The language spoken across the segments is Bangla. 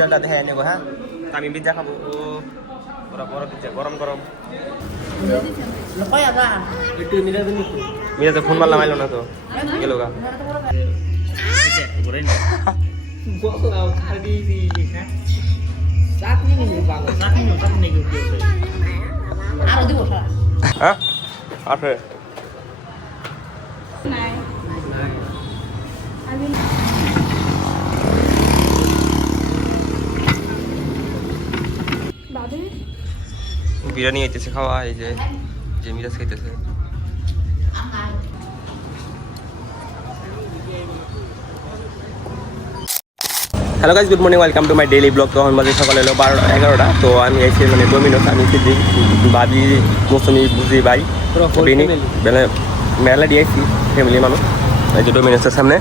পিজ্জাটা দেখে নেবো। হ্যাঁ, আমি পিজ্জা খাবো। ও ওরা বড় পিজ্জা, গরম গরম। মিরাতে ফোন মারলাম, আইলো না তো, গেল গা। হ্যাঁ আছে বিরিয়ানি আইতেছে খাওয়া। এই যে মিরাজ খাইতেছে। Hello guys, good morning, welcome to my daily blog. তো এখন বাজে সকাল হলো 12-11টা। তো আমি এসে মানে ডোমিনোস, আমি সিদ্দিক, বাবি, মৌসুমি, বুঝি, ভাই, বিনি, মেলা দিয়ে আইসি ফ্যামিলি মানুষ। এই যে ডোমিনোসের সামনে।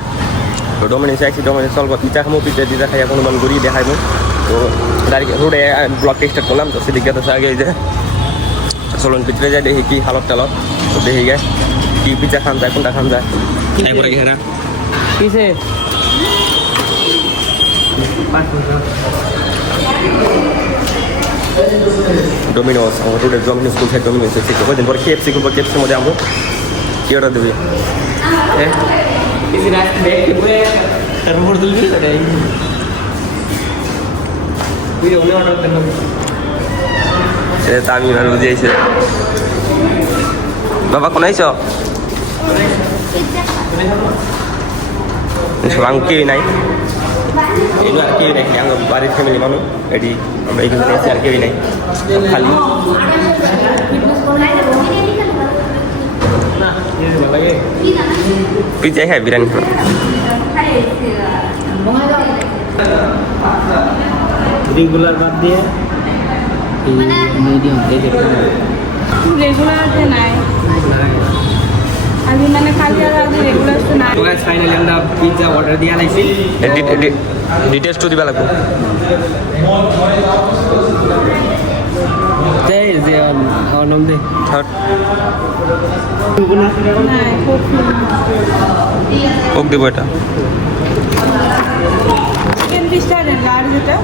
তো ডোমিনোসে আইসি, ডোমিনোস চলবো পিজা খামো, পিজা খাই এখন মন ঘুরিয়ে দেখাইবো। তো ডাইরেক্ট রোডে ব্লগটা স্টার্ট করলাম। তো সিদ্দিক গেছে আগে। এই যে চলুন পিছলে যাই, দেখি কি হালত টালত। তো দেখি গে কি পিজা খান যায়, কোনটা খান যায়। পিছে ডোমিনোস, আমার রোডের ডোমিনোস কোথায়? ডোমিনোস হচ্ছে কদিন পরে কেএফসি করবো। কেএফসির মধ্যে আমরা কি অর্ডার দেবে? সেটা আমি বুঝিয়েছি। বাবা কোন আইস? কেউই নাই, এগুলো আর কেউই নাকি আমার বাড়ির ফ্যামিলি মানুষ। এটি আমরা এইখানে আছি, আর কেউই নাই, খালি। পিজ্জা খাই, বিরিয়ানি খাই। রেগুলার বাদ দিয়ে মিডিয়াম রেগুলার নাই আমি মানে খালি আর আগে রেগুলার তো নাই। তো গাইস ফাইনালি আমরা পিজ্জা অর্ডার দিয়ে আনাইছি। ডিটেইলস তো দিবা লাগবে। এই যে নাম দে থার্ড নাই কোক দেবো এটা। চিকেন পিসটা দেন আর যেটা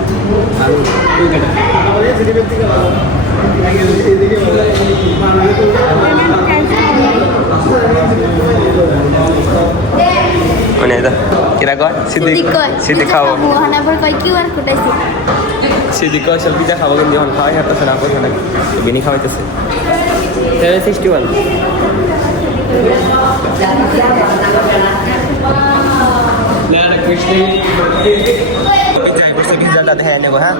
মানে এটা কিরা কয়? সিদ্দিক খাবো। সিদ্দিক কয় সব পিজা খাবো, কিন্তু যখন খাওয়াই হাঁটতেছে না, কোথায় নাকি বিনি খাওয়াইতেছে। 761 পিজ্জাটা দেখে নেবো। হ্যাঁ,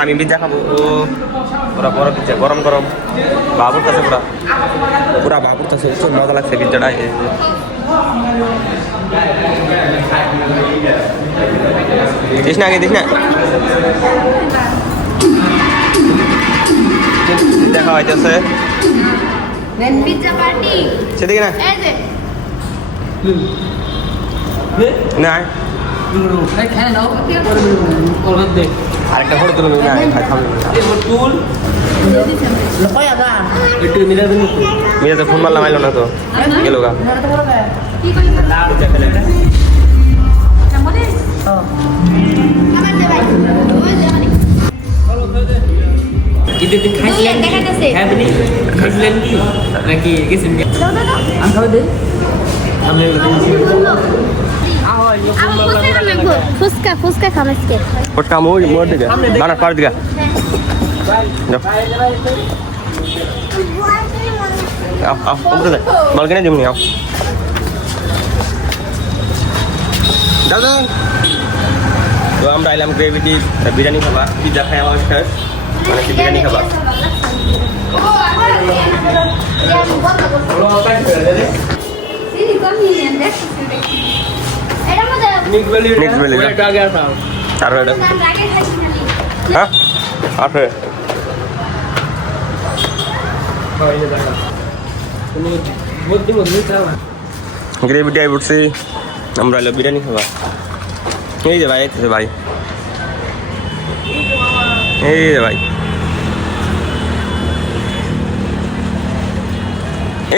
আমি পিজ্জা খাবো। ও ওরা বড় পিজ্জা, গরম গরম। বাবুর কাছে পুরা বাবুর কাছে মজা লাগছে পিজ্জাটা। দিস না, আগে দিস না, দেখা হইতেছে সেদিকে না না আরেকটা ফটো তুলবি না, মিরাতে ফোন মারলাম, আইলো না তো, গেল গা। ফুচকা ফুচকা খামাসকে ফুচকা মোর দিকে না পার দিকে মালকিনে দিমনি। আও দাদা, তো আমরা এলাম গ্রেভিটি বিরিয়ানি খাবা। পিজ্জা খাই আমার শেষ, মানে বিরিয়ানি খাবা। হ্যাঁ আছে গ্রেভিটি আই উঠছি। আমরা এলো বিরিয়ানি খাবা। এই যে ভাই, আইতেছে ভাই, এই যে ভাই,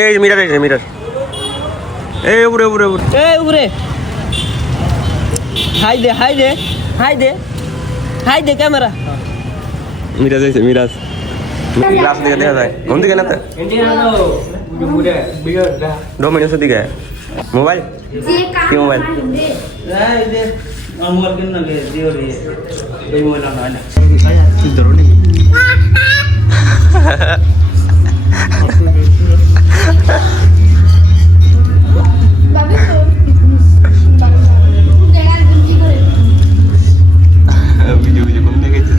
এই যে মিটার, এই যে মিটার, এই উপরে উপরে উপরে, এই উপরে হাই দে হাই দে হাই দে হাই দে ক্যামেরা মিরাজ আছে মিরাজ গ্লাস দিকে দেখা যায় কোন দিকে না তো ডোমিনোসের দিকে মোবাইল কি মোবাইল ভিডিও ভিডিও কোন দিকে গেছে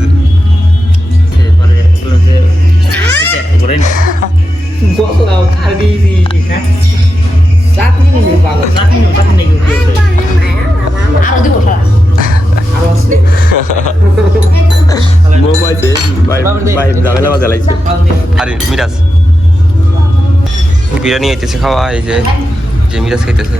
মোবাইলে ভাই ভাই ঝামেলা বাজা লাগছে আরে মিরাজ বিরিয়ানি আইতেছে খাওয়া এই যে যে মিরাজ খাইতেছে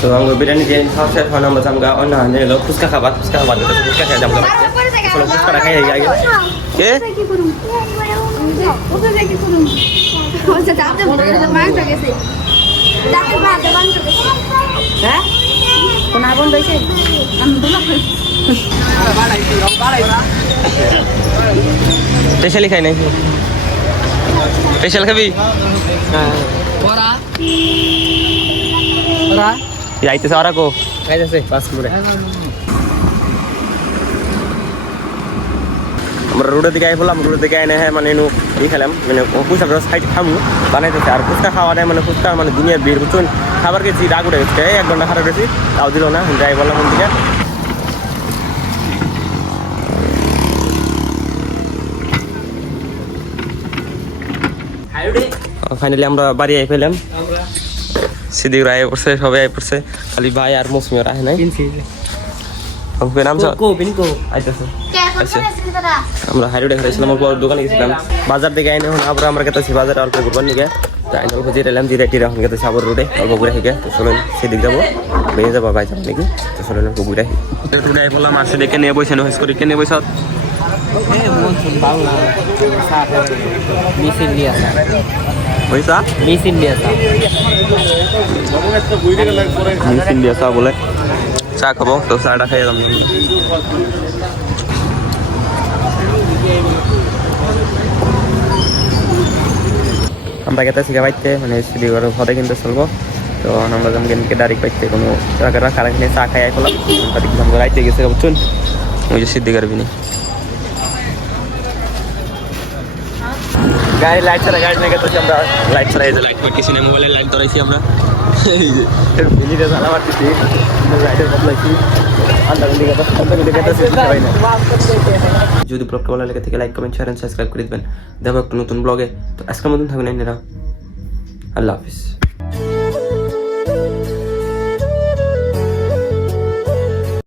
তো আমরা বিরিয়ানি দিয়ে খাওয়া শেষ হয় আমরা জামগা অন্য হানে এলো ফুচকা খাবার ফুচকা খেয়ে জামগা চলো ফুচকা খাই আগে কে স্পেশালি খাই নাই স্পেশাল খাবি আইতেছে ওরা কো খাইতেছে পাঁচ মুড়ে আমরা রোডের দিকে আই বললাম রোডের দিকে আইনে হ্যাঁ মানে এনু ই খেলাম মানে ফুচকা সাইড খামু বানাইতেছে আর ফুচকা খাওয়া দেয় মানে ফুচকা মানে দুনিয়ার বীর বুঝছেন খাবার গেছি রাগ উঠে গেছে 1 ঘন্টা খারাপ গেছি তাও দিল না যাই বললাম কোন দিকে ফাইনালি আমরা বাড়ি আই পেলাম সিদ্দিক রায় পড়ছে সবাই আই পড়ছে খালি ভাই আর মৌসুমি রায় নাই ওকে নাম আইতেছে আমরা হাইরোডে খাইছিলাম দোকানে গেছিলাম বাজার থেকে আইনে এখন আবার আমরা গেতেছি বাজারে অল্প ঘুরবার নিকে তাই অল্প জিরাইলাম জিরাইটিরা এখন গেতেছি আবার রোডে অল্প ঘুরে থেকে তো চলুন সেদিক যাবো বেরিয়ে যাবো ভাই যাবো নাকি তো চলুন অল্প ঘুরে রোডে বললাম আর সেদিকে নিয়ে বসে হয়েছে করে কে নিয়ে বসে পয়সা মিস ইন্ডিয়া চা বলে চা খাবো তো চাটা খাই এলাম আমরা গেতেছি বাইতে মানে সিঁড়ি ঘরে ঘরে কিনতে চলবো তো আমরা যেমন কিনকে ডাইরেক্ট বাইতে কোনো জায়গাটা খারাপ কিনে চা খাই করলাম তাদেরকে আমরা রাইতে গেছে বুঝছেন ওই যে সিদ্ধি করবি না গাড়ি লাইট ছাড়া গাড়ি নিয়ে গেছি আমরা লাইট ছাড়া এই যে লাইট পাচ্ছি না মোবাইলের লাইট ধরাইছি আমরা এই যে মিনিটে জ্বালা মারতেছি লাইটের বদলাইছি যদি ব্লগটা ভালো লাগে থেকে like comment share and subscribe করে দিবেন দেখো একটা নতুন ব্লগে তো আজকের মতন থাকবেন আল্লাহ হাফিজ।